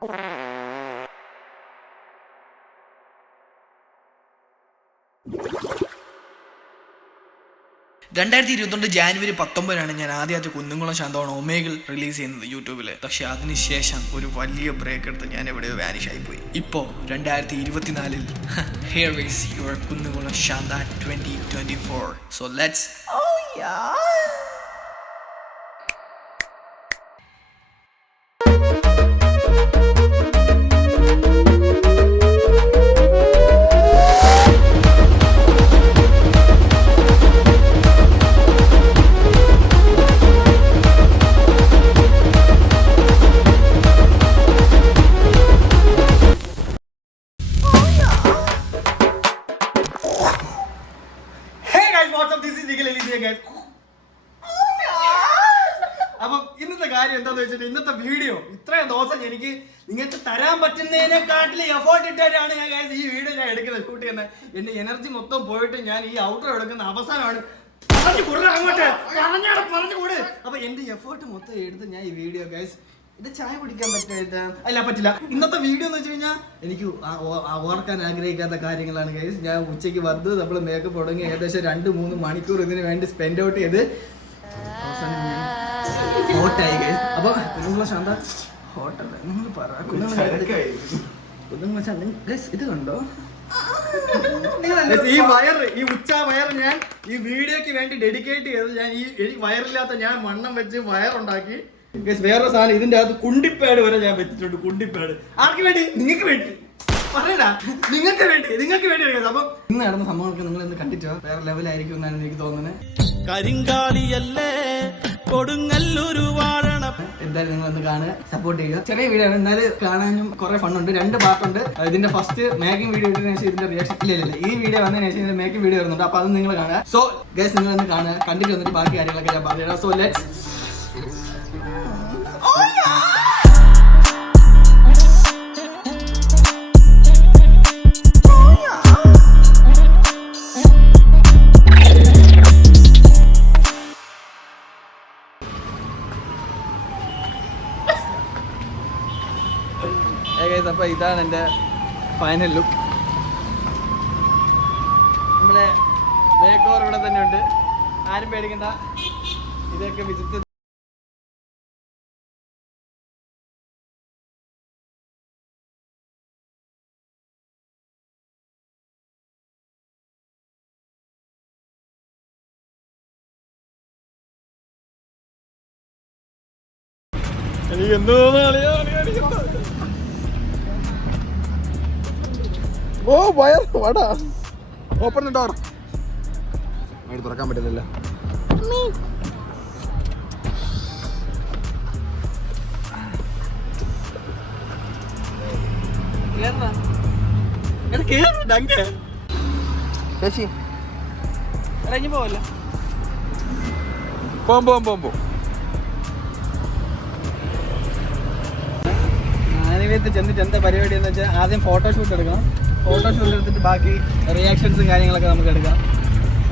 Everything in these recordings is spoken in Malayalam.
ജാനുവരി 19 ഞാൻ ആദ്യമായിട്ട് കുന്നുംകുളം ശാന്തമാണ് ഒമേഗിൾ റിലീസ് ചെയ്യുന്നത് യൂട്യൂബിൽ. പക്ഷെ അതിനുശേഷം ഒരു വലിയ ബ്രേക്ക് എടുത്ത് ഞാൻ എവിടെയോ വാനിഷ് ആയിപ്പോയി. ഇപ്പോൾ 2024 here is your Kunnamkulam Shantha 2024. So let's അപ്പം ഇന്നത്തെ കാര്യം എന്താന്ന് വെച്ചിട്ട് ഇന്നത്തെ വീഡിയോ ഇത്രയും ദിവസം എനിക്ക് നിങ്ങൾക്ക് തരാൻ പറ്റുന്നതിനെക്കാട്ടിൽ എഫേർട്ട് ഇട്ടാണ് ഞാൻ ഈ വീഡിയോ ഞാൻ എടുക്കുന്നത്, ഷൂട്ട് ചെയ്യുന്നത്. എന്റെ എനർജി മൊത്തം പോയിട്ട് ഞാൻ ഈ ഔട്ടർ എടുക്കുന്ന അവസാനമാണ്. പറഞ്ഞു കൂടെ. അപ്പൊ എന്റെ എഫേർട്ട് മൊത്തം എടുത്ത് ഞാൻ ഈ വീഡിയോ ഗൈസ് ഇത് ചായ കുടിക്കാൻ പറ്റില്ല. ഇന്നത്തെ വീഡിയോ എന്ന് വെച്ച് കഴിഞ്ഞാൽ എനിക്ക് ഓർക്കാൻ ആഗ്രഹിക്കാത്ത കാര്യങ്ങളാണ് ഗൈസ്. ഞാൻ ഉച്ചയ്ക്ക് വന്ന് നമ്മൾ മേക്കപ്പ് തുടങ്ങി ഏകദേശം 2-3 മണിക്കൂർ ഇതിന് വേണ്ടി സ്പെൻഡ് ഔട്ട് ചെയ്ത് അവസാനം ഞാൻ ഹോട്ടായി ഗൈസ്. അപ്പൊ കുന്നുംകുളം ശാന്ത ഹോട്ടല്ല നിങ്ങൾ പറ. കുന്നുംകുളം ശാന്ത ഗൈസ് ഇത് കണ്ടോ ഈ വയറ്, ഈ ഉച്ച വയറ് ഞാൻ ഈ വീഡിയോക്ക് വേണ്ടി ഡെഡിക്കേറ്റ് ചെയ്ത് ഞാൻ ഈ എനിക്ക് വയറില്ലാത്ത ഞാൻ വണ്ണം വെച്ച് വയറുണ്ടാക്കി. വേറൊരു സാധനം ഇതിന്റെ അകത്ത് കുണ്ടിപ്പേട് വരെ ഞാൻ വെച്ചിട്ടുണ്ട്. കുണ്ടിപ്പേട് ആർക്ക് വേണ്ടി? നിങ്ങൾക്ക് വേണ്ടി പറയടാ, നിങ്ങൾക്ക് വേണ്ടി എടുക്കുന്നത്. അപ്പം ഇന്ന് നടന്ന സംഭവങ്ങൾക്ക് നിങ്ങൾ ഇന്ന് കണ്ടിട്ടോ വേറെ ലെവലായിരിക്കും എന്നാണ് എനിക്ക് തോന്നുന്നത്. കരിങ്കാളിയല്ലേ കൊടുങ്ങല്ലൂരു വാഴണം. എന്തായാലും നിങ്ങൾ ഒന്ന് കാണുക, സപ്പോർട്ട് ചെയ്യുക. ചെറിയ വീഡിയോ ആണ്, എന്നാലും കാണാനും കുറെ ഫണ്ണുണ്ട്. 2 പാർട്ടുണ്ട്. ഇതിന്റെ ഫസ്റ്റ് മേക്കിംഗ് വീഡിയോ ഇട്ടതിന് ശേഷം ഇതിന്റെ റിയാക്ഷൻ ഇല്ല ഈ വീഡിയോ വന്നതിന് ശേഷം ഇതിന്റെ മേക്കിംഗ് വീഡിയോ വരുന്നുണ്ട്. അപ്പൊ അത് നിങ്ങൾ കാണുക. സോ ഗൈസ് നിങ്ങൾ ഒന്ന് കാണുക, കണ്ടിട്ട് വന്നിട്ട് ബാക്കി കാര്യങ്ങളൊക്കെ ഞാൻ പറഞ്ഞുതരാം. സോ ലെറ്റ്സ് അപ്പൊ ഇതാണ് എൻ്റെ ഫൈനൽ ലുക്ക്. നമ്മളെ മേക്ക് ഓവർ ഇവിടെ തന്നെ ഉണ്ട്, ആരും പേടിക്കണ്ട. ഇതൊക്കെ വിസിറ്റ് എനിക്ക് എന്തോ ഓ വയർ വാടാ. Open door. അതിന് തുറക്കാൻ പറ്റില്ലല്ലോ. ചേച്ചി ഇറങ്ങി പോവല്ല. പോ ആനിമേത്ത് ചെന്നിട്ട് എന്താ പരിപാടി എന്ന് വെച്ചാൽ ആദ്യം ഫോട്ടോഷൂട്ട് എടുക്കണം. ഫോട്ടോഷൂട്ട് എടുത്തിട്ട് ബാക്കി റിയാക്ഷൻസും കാര്യങ്ങളൊക്കെ നമുക്ക് എടുക്കാം.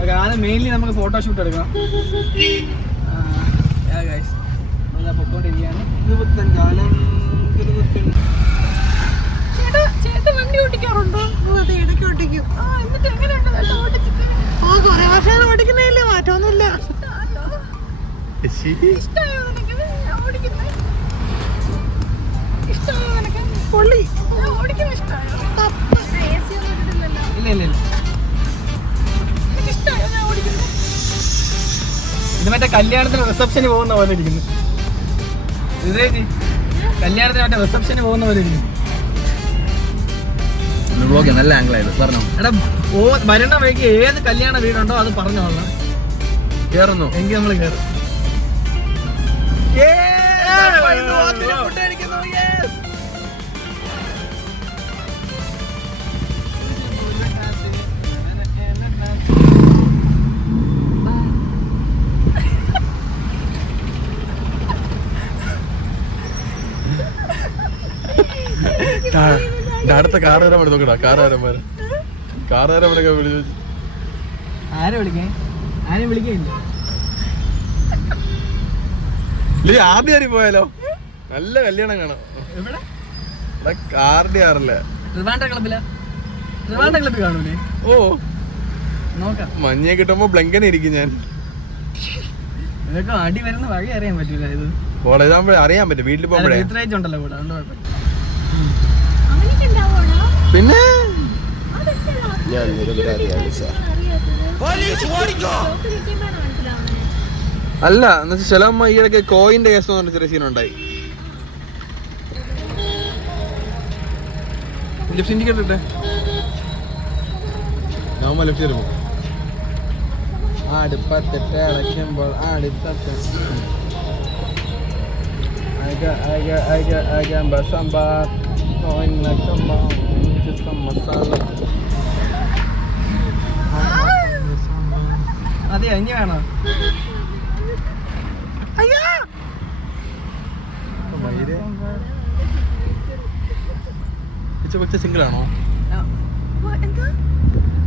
ഓക്കെ, ആദ്യം മെയിൻലി നമുക്ക് ഫോട്ടോഷൂട്ട് എടുക്കണം. പൊക്കോണ്ടിരിക്കുകയാണ്. 25 വണ്ടി ഓടിക്കാറുണ്ടോ? അതെ, ഇടയ്ക്ക് ഓടിക്കും. എന്നിട്ട് എങ്ങനെയുണ്ട് ഓടിച്ചിട്ട്? കുറെ വർഷം ഓടിക്കുന്നതില്ലേ, മാറ്റമൊന്നുമില്ല. ഇഷ്ടമായോ നിനക്ക് ഓടിക്കുന്നത്? ഇഷ്ടമായോ നിനക്ക്? പൊള്ളി ഓടിക്കുന്ന ഇഷ്ടമായോ? ഇല്ല ഇഷ്ടമായോ ഞാൻ ഓടിക്കുന്നത്? ഇത് മറ്റേ കല്യാണത്തിന് റിസപ്ഷന് പോകുന്ന പോലെ ഇരിക്കുന്നു. ചേച്ചി കല്യാണത്തിന് മറ്റേ റിസപ്ഷന് പോകുന്ന പോലെ ഇരിക്കുന്നു. നല്ല ആംഗിളായത് പറഞ്ഞോ. എടാ വരണ വഴിക്ക് ഏത് കല്യാണ വീടുണ്ടോ അത് പറഞ്ഞോ. കേറുന്നു എങ്കിൽ നമ്മൾ കേറും. അടുത്ത കാറുകാരൻ നോക്കടാ. കാറുകാരന്മാരൊക്കെ വിളിച്ചു. ആരെ വിളിക്കേ? ആരെയും വിളിക്കില്ല. ആദ്യം പോയാലോ? നല്ല കല്യാണം കാണാം. കാറില്ല. ട്രിവാൻഡ്രം ക്ലബിൽ കാണൂലേ? ഓ നോക്കാം. മഞ്ഞയെ കിട്ടുമ്പോ ബ്ലങ്കനെ ഇരിക്കും ഞാൻ. നിനക്ക് അടി വരുന്ന വഴി അറിയാൻ പറ്റൂല. ഇത് കോളേജ് ആകുമ്പോ അറിയാൻ പറ്റും. വീട്ടിൽ പോകുമ്പോഴേ ഇത്രയും ഉണ്ടല്ലോ കൂടെ, അതുകൊണ്ട് കുഴപ്പമില്ല. പിന്നെ ഞാൻ നിരപരാധിയാണ് സാർ. അല്ല എന്നുവെച്ചാൽ ചിലമ്മ ഈയിടയ്ക്ക് കോയിന്റെ കേസ് എന്ന് പറഞ്ഞ ചെറിയ സീനുണ്ടായി. Left indicator ഇട്ടെ. നമ്മ ലെഫ്റ്റ് വരുമ്പോ അടുപ്പത്തിട്ട് ഇളക്കുമ്പോൾ അടുപ്പത്ത് അതെയോ, ഇനി വേണോ? കൊച്ച സിംഗിൾ ആണോ?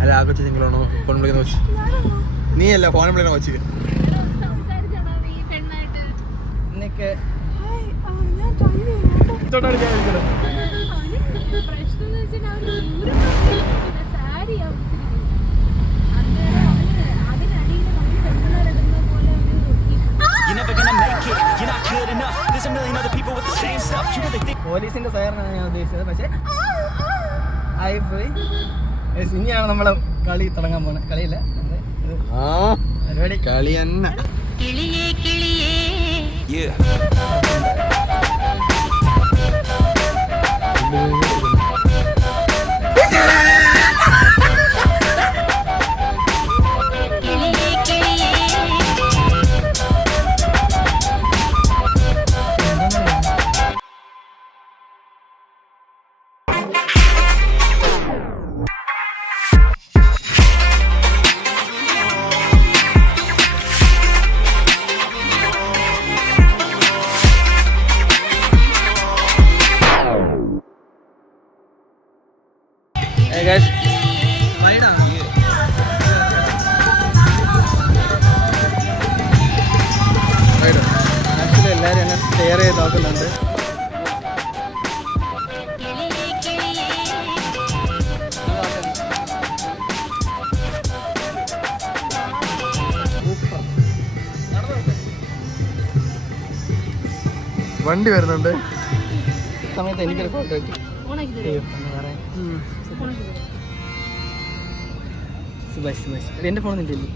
അല്ല ആ കൊച്ച സിംഗിൾ ആണോ? ഫോൺ വിളിക്കുന്ന കൊച്ച് നീ അല്ല, ഫോൺ വിളിക്കുന്ന കൊച്ച്. നിനക്ക് പോലീസിന്റെ സൈറനാണ് ഞാൻ ഉദ്ദേശിച്ചത്. പക്ഷെ ആയിപ്പോയി. ഇനിയാണ് നമ്മളെ കളി തുടങ്ങാൻ പോണ. കളിയില്ല, പരിപാടി കളി തന്നെ. ആക്ച്വലി എല്ലാവരും എന്നെ സ്റ്റെയർ ചെയ്ത് നോക്കുന്നുണ്ട്. വണ്ടി വരുന്നുണ്ട്. സമയത്ത് എനിക്കൊരു ഫോട്ടോ കിട്ടി. സുഭാഷ് എൻ്റെ ഫോൺ നിന്നില്ലേ?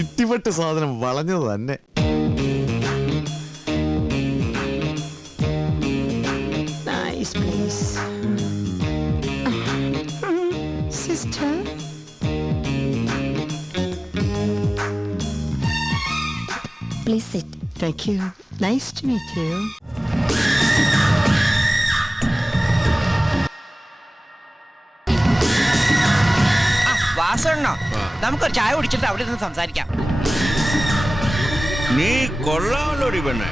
ഇട്ടിപ്പെട്ട് സാധനം വളഞ്ഞത് തന്നെ. Nice place. Sister. Please sit. Thank you. Nice to meet you. വാസണ്ണോ, നമുക്കൊരു ചായ കുടിച്ചിട്ട് അവിടെ നിന്ന് സംസാരിക്കാം. നീ കൊള്ളാമല്ലോടി പെണ്ണേ.